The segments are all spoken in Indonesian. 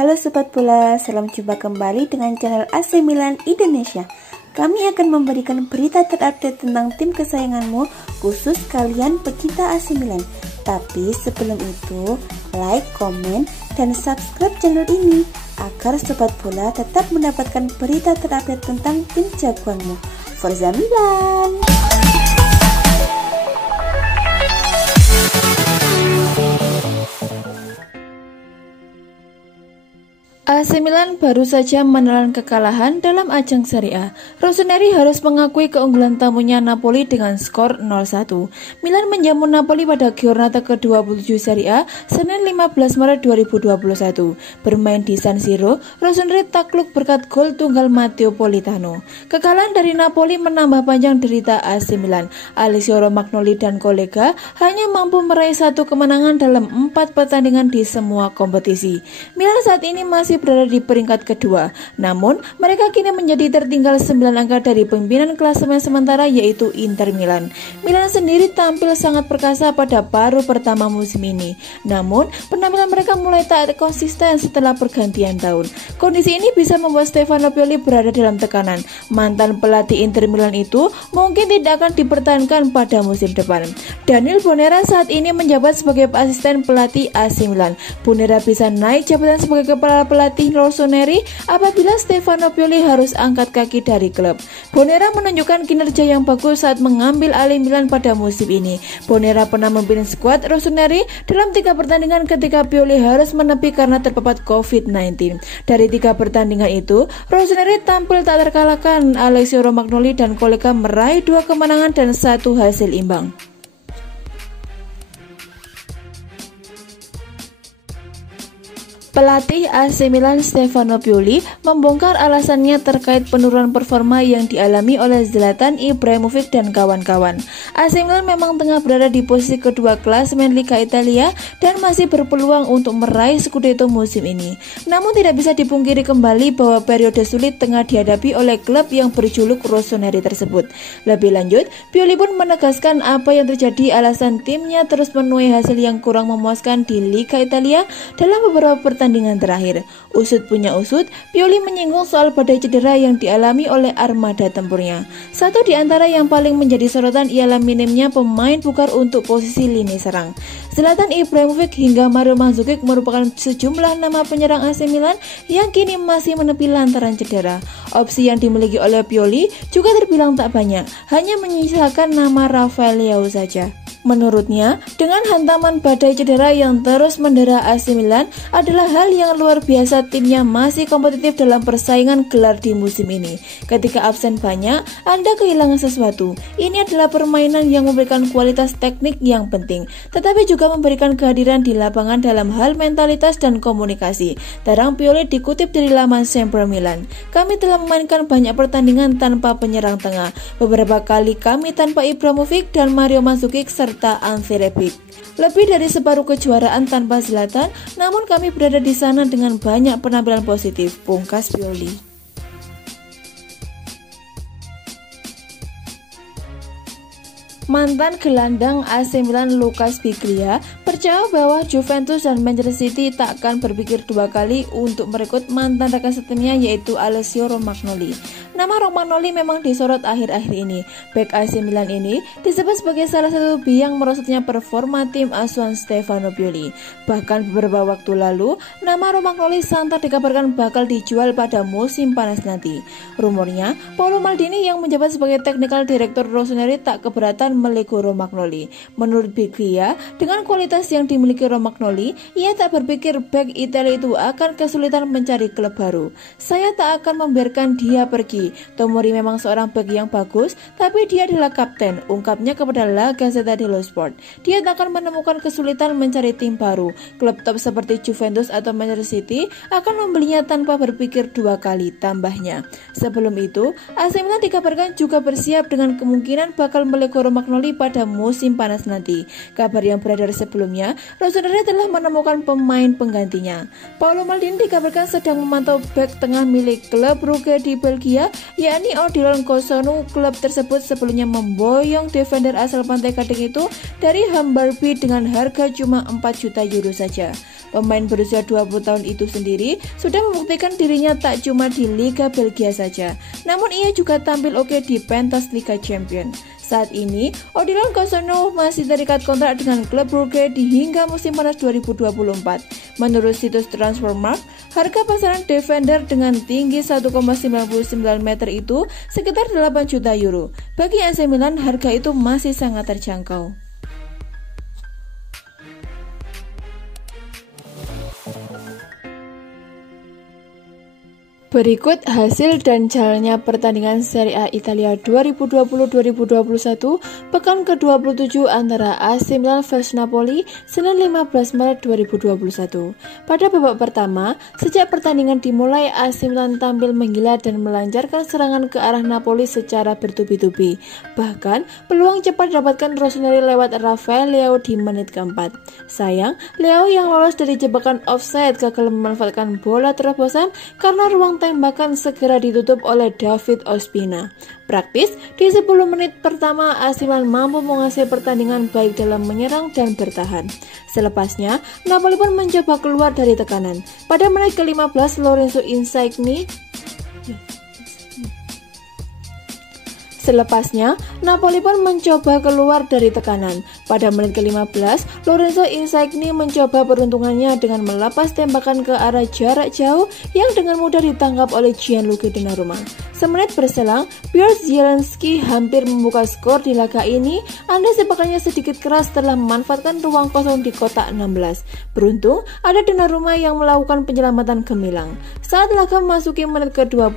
Halo Sobat Bola, salam jumpa kembali dengan channel AC Milan Indonesia. Kami akan memberikan berita terupdate tentang tim kesayanganmu, khusus kalian pecinta AC Milan. Tapi sebelum itu, like, komen, dan subscribe channel ini agar Sobat Bola tetap mendapatkan berita terupdate tentang tim jagoanmu. Forza Milan! AC Milan baru saja menelan kekalahan dalam ajang Serie A. Rossoneri harus mengakui keunggulan tamunya Napoli dengan skor 0-1. Milan menjamu Napoli pada giornata ke-27 Serie A, Senin 15 Maret 2021. Bermain di San Siro, Rossoneri takluk berkat gol tunggal Matteo Politano. Kekalahan dari Napoli menambah panjang derita AC Milan. Alessio Romagnoli dan kolega hanya mampu meraih satu kemenangan dalam 4 pertandingan di semua kompetisi. Milan saat ini masih berada di peringkat kedua, namun mereka kini menjadi tertinggal 9 angka dari pimpinan klasemen sementara yaitu Inter Milan. Milan sendiri tampil sangat perkasa pada paruh pertama musim ini, namun penampilan mereka mulai tak konsisten setelah pergantian tahun. Kondisi ini bisa membuat Stefano Pioli berada dalam tekanan. Mantan pelatih Inter Milan itu mungkin tidak akan dipertahankan pada musim depan. Daniel Bonera saat ini menjabat sebagai asisten pelatih AC Milan. Bonera bisa naik jabatan sebagai kepala pelatih Rossoneri apabila Stefano Pioli harus angkat kaki dari klub. Bonera menunjukkan kinerja yang bagus saat mengambil alih Milan pada musim ini. Bonera pernah memimpin skuad Rossoneri dalam 3 pertandingan ketika Pioli harus menepi karena terpapar COVID-19. Dari 3 pertandingan itu, Rossoneri tampil tak terkalahkan. Alessio Romagnoli dan kolega meraih 2 kemenangan dan 1 hasil imbang. Pelatih AC Milan Stefano Pioli membongkar alasannya terkait penurunan performa yang dialami oleh Zlatan Ibrahimovic dan kawan-kawan. AC Milan memang tengah berada di posisi kedua klasemen Liga Italia dan masih berpeluang untuk meraih Scudetto musim ini. Namun tidak bisa dipungkiri kembali bahwa periode sulit tengah dihadapi oleh klub yang berjuluk Rossoneri tersebut. Lebih lanjut, Pioli pun menegaskan apa yang terjadi alasan timnya terus menuai hasil yang kurang memuaskan di Liga Italia dalam beberapa pertandingan terakhir. Usut punya usut, Pioli menyinggung soal badai cedera yang dialami oleh armada tempurnya. Satu di antara yang paling menjadi sorotan ialah minimnya pemain pugar untuk posisi lini serang. Zlatan Ibrahimovic hingga Mario Mandzukic merupakan sejumlah nama penyerang AC Milan yang kini masih menepi lantaran cedera. Opsi yang dimiliki oleh Pioli juga terbilang tak banyak, hanya menyisakan nama Rafael Leao saja. Menurutnya, dengan hantaman badai cedera yang terus mendera AC Milan adalah hal yang luar biasa timnya masih kompetitif dalam persaingan gelar di musim ini. Ketika absen banyak, Anda kehilangan sesuatu. Ini adalah permainan yang memberikan kualitas teknik yang penting, tetapi juga memberikan kehadiran di lapangan dalam hal mentalitas dan komunikasi. Tarang Pioli dikutip dari laman Sempre Milan. Kami telah memainkan banyak pertandingan tanpa penyerang tengah. Beberapa kali kami tanpa Ibrahimovic dan Mario Mandzukic serta Ante Rebic. Lebih dari separuh kejuaraan tanpa Zlatan, namun kami berada di sana dengan banyak penampilan positif, pungkas Pioli. Mantan gelandang AC Milan Lucas Biglia percaya bahwa Juventus dan Manchester City tak akan berpikir 2 kali untuk merekrut mantan rekan setimnya yaitu Alessio Romagnoli. Nama Romagnoli memang disorot akhir-akhir ini. Bek AC Milan ini disebut sebagai salah satu biang merosotnya performa tim asuhan Stefano Pioli. Bahkan beberapa waktu lalu, nama Romagnoli santer dikabarkan bakal dijual pada musim panas nanti. Rumornya, Paolo Maldini yang menjabat sebagai technical director Rossoneri tak keberatan melego Romagnoli. Menurut Biglia, dengan kualitas yang dimiliki Romagnoli, ia tak berpikir bek Italia itu akan kesulitan mencari klub baru. Saya tak akan membiarkan dia pergi. Tomori memang seorang bek yang bagus, tapi dia adalah kapten, ungkapnya kepada La Gazzetta dello Sport. Dia tak akan menemukan kesulitan mencari tim baru. Klub top seperti Juventus atau Manchester City akan membelinya tanpa berpikir 2 kali, tambahnya. Sebelum itu, AC Milan dikabarkan juga bersiap dengan kemungkinan bakal melego Romagnoli Rossoneri pada musim panas nanti. Kabar yang beredar sebelumnya, Rossoneri telah menemukan pemain penggantinya. Paolo Maldini dikabarkan sedang memantau bek tengah milik klub Brugge di Belgia, yakni Odilon Cossonu. Klub tersebut sebelumnya memboyong defender asal Pantai Gading itu dari Hammarby dengan harga cuma 4 juta euro saja. Pemain berusia 20 tahun itu sendiri sudah membuktikan dirinya tak cuma di Liga Belgia saja, namun ia juga tampil oke di pentas Liga Champions. Saat ini, Odilon Cossonu masih terikat kontrak dengan klub Brugge hingga musim panas 2024. Menurut situs Transfermarkt, harga pasaran defender dengan tinggi 1,99 meter itu sekitar 8 juta euro. Bagi AC Milan, harga itu masih sangat terjangkau. Berikut hasil dan jalannya pertandingan Serie A Italia 2020-2021 pekan ke-27 antara AC Milan vs Napoli Senin 15 Maret 2021. Pada babak pertama, sejak pertandingan dimulai AC Milan tampil menggila dan melancarkan serangan ke arah Napoli secara bertubi-tubi. Bahkan, peluang cepat didapatkan Rossoneri lewat Rafael Leao di menit keempat. Sayang, Leao yang lolos dari jebakan offside gagal memanfaatkan bola terobosan karena ruang tembakan segera ditutup oleh David Ospina. Praktis, di 10 menit pertama AC Milan mampu menguasai pertandingan baik dalam menyerang dan bertahan. Selepasnya, Napoli pun mencoba keluar dari tekanan. Pada menit ke-15, Lorenzo Insigne Selepasnya, Napoli pun mencoba keluar dari tekanan. Pada menit ke-15, Lorenzo Insigne mencoba peruntungannya dengan melepas tembakan ke arah jarak jauh yang dengan mudah ditangkap oleh Gianluigi Donnarumma. Semenit berselang, Piotr Zielinski hampir membuka skor di laga ini. Andai sepakannya sedikit keras setelah memanfaatkan ruang kosong di kotak 16. Beruntung, ada Donnarumma yang melakukan penyelamatan gemilang. Saat laga memasuki menit ke-20,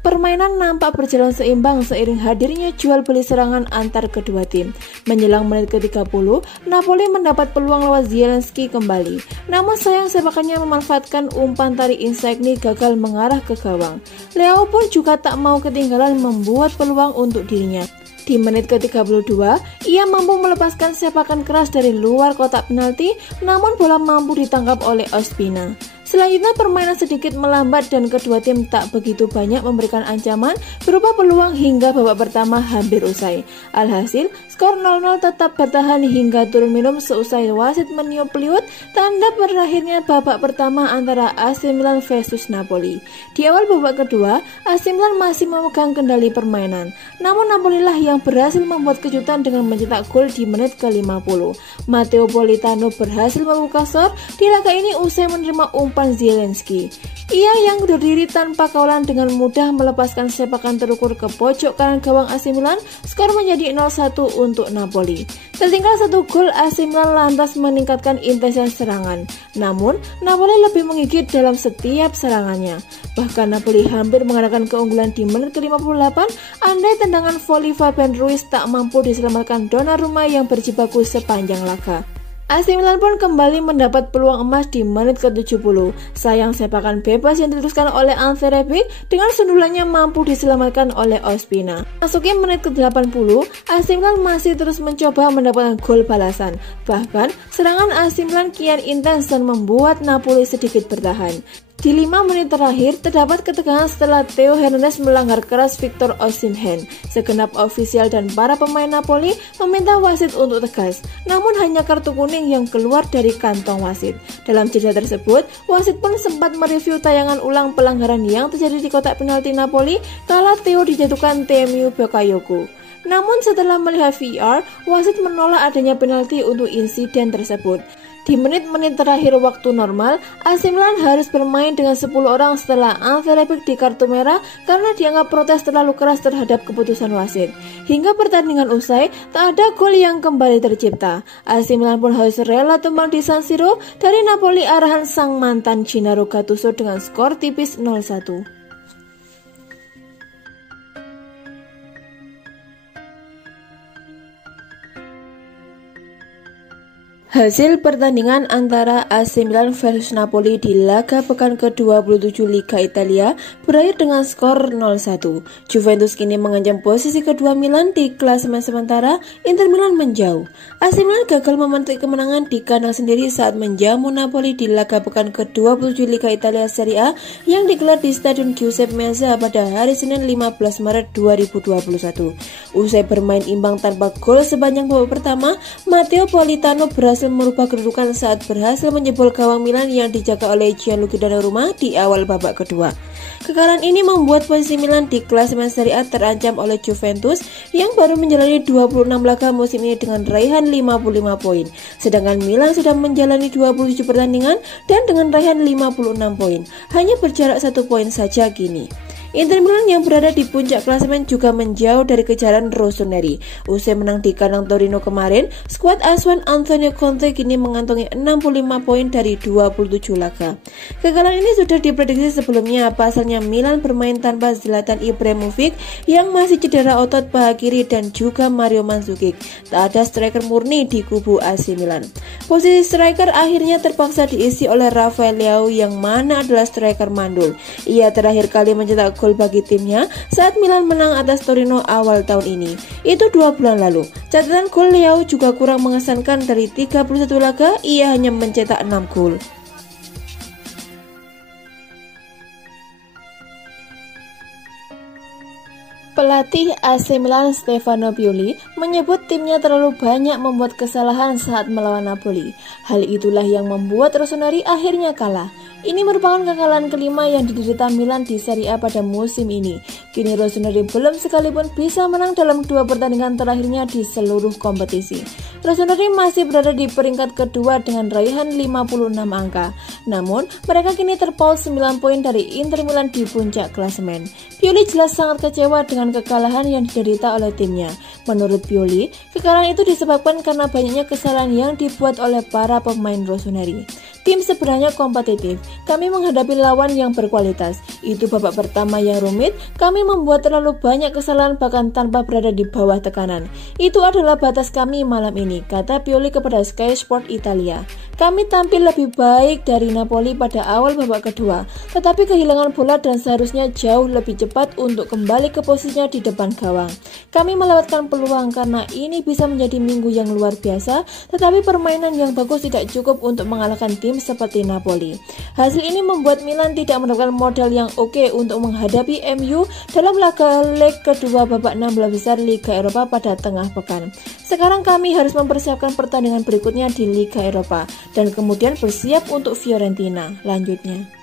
permainan nampak berjalan seimbang seiring hadirnya jual beli serangan antar kedua tim. Menjelang menit ke-30, Napoli mendapat peluang lewat Zielinski kembali. Namun sayang sepakannya memanfaatkan umpan tari Insigne gagal mengarah ke gawang. Leao pun juga tak mau ketinggalan membuat peluang untuk dirinya. Di menit ke-32, ia mampu melepaskan sepakan keras dari luar kotak penalti, namun bola mampu ditangkap oleh Ospina. Selanjutnya permainan sedikit melambat dan kedua tim tak begitu banyak memberikan ancaman berupa peluang hingga babak pertama hampir usai. Alhasil, skor 0-0 tetap bertahan hingga turun minum seusai wasit meniup peliut tanda berakhirnya babak pertama antara AC Milan versus Napoli. Di awal babak kedua, AC Milan masih memegang kendali permainan. Namun Napoli lah yang berhasil membuat kejutan dengan mencetak gol di menit ke-50. Matteo Politano berhasil membuka skor di laga ini usai menerima umpan Zielinski. Ia yang berdiri tanpa kawalan dengan mudah melepaskan sepakan terukur ke pojok kanan gawang AC Milan. Skor menjadi 0-1 untuk Napoli. Tertinggal 1 gol, AC Milan lantas meningkatkan intensitas serangan. Namun, Napoli lebih menggigit dalam setiap serangannya. Bahkan Napoli hampir mengadakan keunggulan di menit ke-58 andai tendangan voli Fabian Ruiz tak mampu diselamatkan Donnarumma yang berjibaku sepanjang laga. AC Milan pun kembali mendapat peluang emas di menit ke-70. Sayang sepakan bebas yang diteruskan oleh Ante Rebic dengan sundulannya mampu diselamatkan oleh Ospina. Masuki menit ke-80, AC Milan masih terus mencoba mendapatkan gol balasan. Bahkan, serangan AC Milan kian intens dan membuat Napoli sedikit bertahan. Di 5 menit terakhir, terdapat ketegangan setelah Theo Hernandez melanggar keras Victor Osimhen. Segenap ofisial dan para pemain Napoli meminta wasit untuk tegas, namun hanya kartu kuning yang keluar dari kantong wasit. Dalam jeda tersebut, wasit pun sempat mereview tayangan ulang pelanggaran yang terjadi di kotak penalti Napoli kala Theo dijatuhkan Teemu Bakayoko. Namun setelah melihat VAR, wasit menolak adanya penalti untuk insiden tersebut. Di menit-menit terakhir waktu normal, AC Milan harus bermain dengan 10 orang setelah Ante Rebic di kartu merah karena dianggap protes terlalu keras terhadap keputusan wasit. Hingga pertandingan usai, tak ada gol yang kembali tercipta. AC Milan pun harus rela tumbang di San Siro dari Napoli arahan sang mantan Gennaro Gattuso dengan skor tipis 0-1. Hasil pertandingan antara AC Milan versus Napoli di laga pekan ke-27 Liga Italia berakhir dengan skor 0-1. Juventus kini mengancam posisi kedua Milan di klasemen sementara, Inter Milan menjauh. AC Milan gagal memetik kemenangan di kandang sendiri saat menjamu Napoli di laga pekan ke-27 Liga Italia Serie A yang digelar di Stadion Giuseppe Meazza pada hari Senin 15 Maret 2021. Usai bermain imbang tanpa gol sepanjang babak pertama, Matteo Politano berhasil merubah kedudukan saat berhasil menjebol gawang Milan yang dijaga oleh Gianluigi Donnarumma di awal babak kedua. Kekalahan ini membuat posisi Milan di klasemen Serie A terancam oleh Juventus yang baru menjalani 26 laga musim ini dengan raihan 55 poin. Sedangkan Milan sudah menjalani 27 pertandingan dan dengan raihan 56 poin. Hanya berjarak 1 poin saja kini. Inter Milan yang berada di puncak klasemen juga menjauh dari kejaran rossoneri. Usai menang di kandang Torino kemarin, skuad asuhan Antonio Conte kini mengantongi 65 poin dari 27 laga. Kekalahan ini sudah diprediksi sebelumnya, pasalnya Milan bermain tanpa Zlatan Ibrahimovic yang masih cedera otot paha kiri dan juga Mario Mandzukic. Tak ada striker murni di kubu AC Milan. Posisi striker akhirnya terpaksa diisi oleh Rafael Leao yang mana adalah striker mandul. Ia terakhir kali mencetak gol bagi timnya saat Milan menang atas Torino awal tahun ini. Itu 2 bulan lalu. Catatan gol Leao juga kurang mengesankan, dari 31 laga ia hanya mencetak 6 gol. Pelatih AC Milan Stefano Pioli menyebut timnya terlalu banyak membuat kesalahan saat melawan Napoli. Hal itulah yang membuat rossoneri akhirnya kalah. Ini merupakan kekalahan kelima yang diderita Milan di Serie A pada musim ini. Kini rossoneri belum sekalipun bisa menang dalam 2 pertandingan terakhirnya di seluruh kompetisi. Rossoneri masih berada di peringkat kedua dengan raihan 56 angka. Namun, mereka kini terpaut 9 poin dari Inter Milan di puncak klasemen. Pioli jelas sangat kecewa dengan kekalahan yang diderita oleh timnya. Menurut Pioli, kekalahan itu disebabkan karena banyaknya kesalahan yang dibuat oleh para pemain rossoneri. Tim sebenarnya kompetitif. Kami menghadapi lawan yang berkualitas. Itu babak pertama yang rumit. Kami membuat terlalu banyak kesalahan bahkan tanpa berada di bawah tekanan. Itu adalah batas kami malam ini, kata Pioli kepada Sky Sport Italia. Kami tampil lebih baik dari Napoli pada awal babak kedua, tetapi kehilangan bola dan seharusnya jauh lebih cepat untuk kembali ke posisinya di depan gawang. Kami melewatkan peluang karena ini bisa menjadi minggu yang luar biasa, tetapi permainan yang bagus tidak cukup untuk mengalahkan tim seperti Napoli. Hasil ini membuat Milan tidak mendapatkan modal yang oke untuk menghadapi MU dalam laga leg kedua babak 16 besar Liga Eropa pada tengah pekan. Sekarang kami harus mempersiapkan pertandingan berikutnya di Liga Eropa dan kemudian bersiap untuk Fiorentina, lanjutnya.